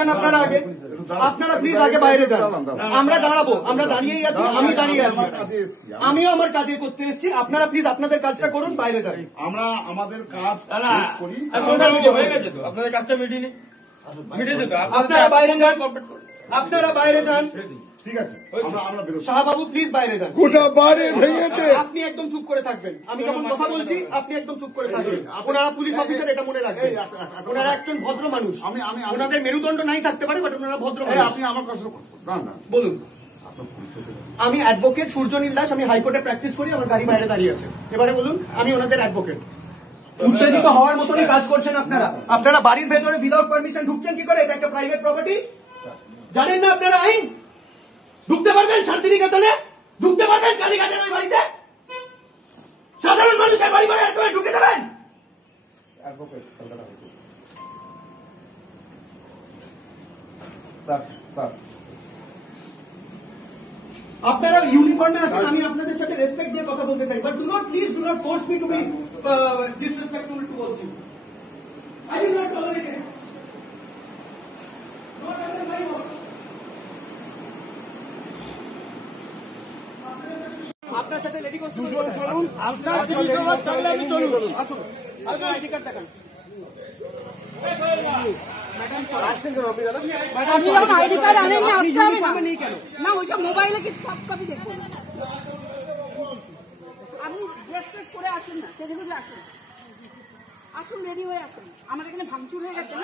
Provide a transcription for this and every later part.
যান আপনারা আগে, আপনারা প্লিজ আগে বাইরে যান। আমরা দাঁড়াবো, আমরা দাঁড়িয়েই আছি, আমি দাঁড়িয়ে আছি, আমিও আমার কাজে করতে এসেছি। আপনারা প্লিজ আপনাদের কাজটা করুন, বাইরে যান। আমরা আমাদের কাজ করি। আপনাদের কাজটা মিটেনি, মিটেছে তো, আপনারা বাইরে যান, আপনারা বাইরে যান। ঠিক আছে, আমরা বেরোচ্ছি। শাহবাবু প্লিজ বাইরে যান। গোটা বাড়ি ভেঙেছে। আপনি একদম চুপ করে থাকবেন, আমি যখন কথা বলছি আপনি একদম চুপ করে থাকবেন। ওনারা পুলিশ অফিসার, এটা মনে রাখবেন। ওনারা একজন ভদ্র মানুষ। ওনাদের মেরুদণ্ড নাই থাকতে পারে, বাট ওনারা ভদ্র মানুষ। আপনি আমার কথা বলুন। আমি অ্যাডভোকেট সূর্যনীল দাস, আমি হাইকোর্টে প্র্যাকটিস করি, আমার গাড়ি বাইরে দাঁড়িয়ে আছে। এবারে বলুন, আমি ওনাদের অ্যাডভোকেট। উত্তেজিত হওয়ার মতনই কাজ করছেন আপনারা। আপনারা বাড়ির ভেতরে উইদাউট পারমিশন ঢুকছেন কি করে? এটা একটা প্রাইভেট প্রপার্টি। জানেন না আপনারা আইন? ঢুকতে পারবেন শান্তিনিকেতনে? ঢুকতে পারবেন কালীঘাটের ওই বাড়িতে? সাধারণ মানুষের বাড়ি বাড়ি একদম ঢুকে দেবেন? আপনারা ইউনিফর্মে আছেন, আমি আপনাদের সাথে রেসপেক্ট দিয়ে কথা বলতে চাই, but do not, please do not force me to be disrespectful towards you. I will not tolerate it. Not under my watch. আপনার সাথে লেডি কনস্টেবল চলুন, আপনার আমি চলুন, আসুন, আপনার আইডি কার্ড দেখান। ম্যাডাম আইডি কার্ড আনেননি, আসতে হবে না। ওইসব মোবাইলে কি সব কপি দেখবো না। আপনি ড্রেস ট্রেস করে আসুন না, সেদিকে আসুন, আসুন, রেডি হয়ে আসুন। আমার এখানে ভাঙচুর হয়ে গেছে,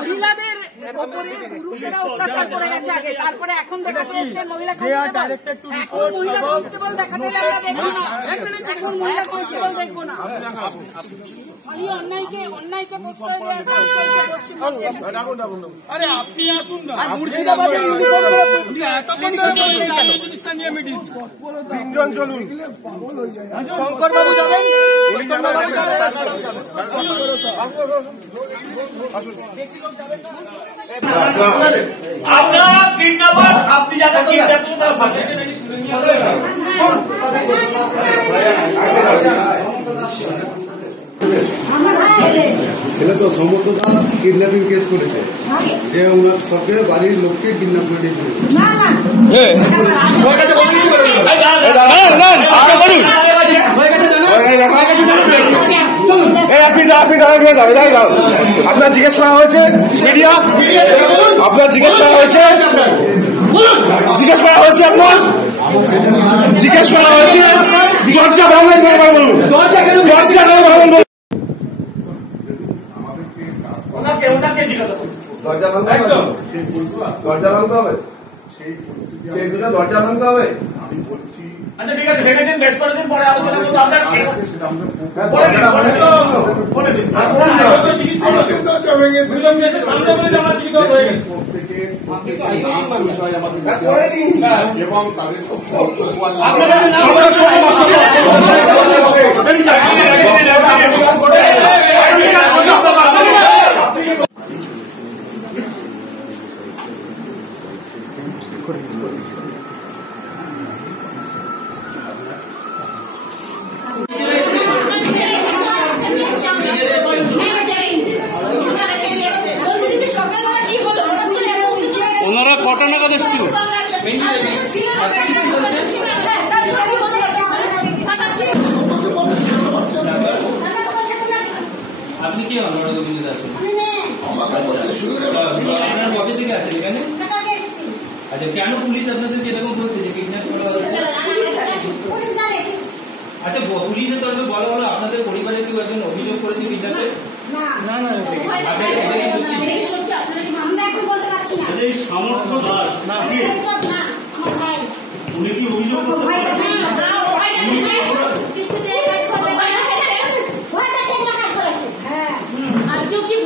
মহিলাদের ওপরে পুরুষেরা অত্যাচার করে গেছে আগে, তারপরে এখন দেখাতে এসছে মহিলা কনস্টেবল। এখন মহিলা কনস্টেবল দেখাতে আমরা দেখবো না, এখন মহিলা কনস্টেবল দেখবো না। খালি অন্যায়কে প্রশ্রয় দেওয়ার কাজ চলছে পশ্চিমবঙ্গে। আরে আপনি আসুন না, মুর্শিদাবাদের জিনিসটা নিয়ে মিটিং। তিনজন চলুন। শঙ্কর বাবু যাবেন। আপনারা জিন্দাবাদ, আপনি যাতে ছেলে তো সমর্থ দাস কিডন্যাপিং কেস করেছে, যে ওনার সবকে বাড়ির লোককে কিডন্যাপ করে নিয়ে আপনার জিজ্ঞেস করা হয়েছে মিডিয়া, আপনার জিজ্ঞেস করা হয়েছে, জিজ্ঞেস করা হয়েছে, আপনার জিজ্ঞেস করা হয়েছে। দরজা ভাঙবেন, বলুন দরজা কেন ভাঙবেন? ওনাকে জিজ্ঞাসা করুন। দরজা ভাঙতে হবে, দরজা ভাঙতে হবে, সেই দুটো দরজা ভাঙতে হবে। আমি বলছি আচ্ছা ঠিক আছে, ভেঙেছেন, বেশ করেছেন, পরে আলোচনা করবো। আপনার এবং তাদের ওনারা কটা নাগাদ এসেছিল? আপনি কি অনুরাগ বিন্দু আছেন? আপনার বসে থেকে আছেন এখানে? আচ্ছা, কেন পুলিশ আপনাদেরকে এরকম বলছে যে কিডন্যাপ করা হচ্ছে? আচ্ছা, পুলিশের তরফে বলা হলো আপনাদের পরিবারের কেউ একজন অভিযোগ করেছে কিডন্যাপের? সামর্থ্য দাস না, উনি কি অভিযোগ করতে পারেন? আজকেও কি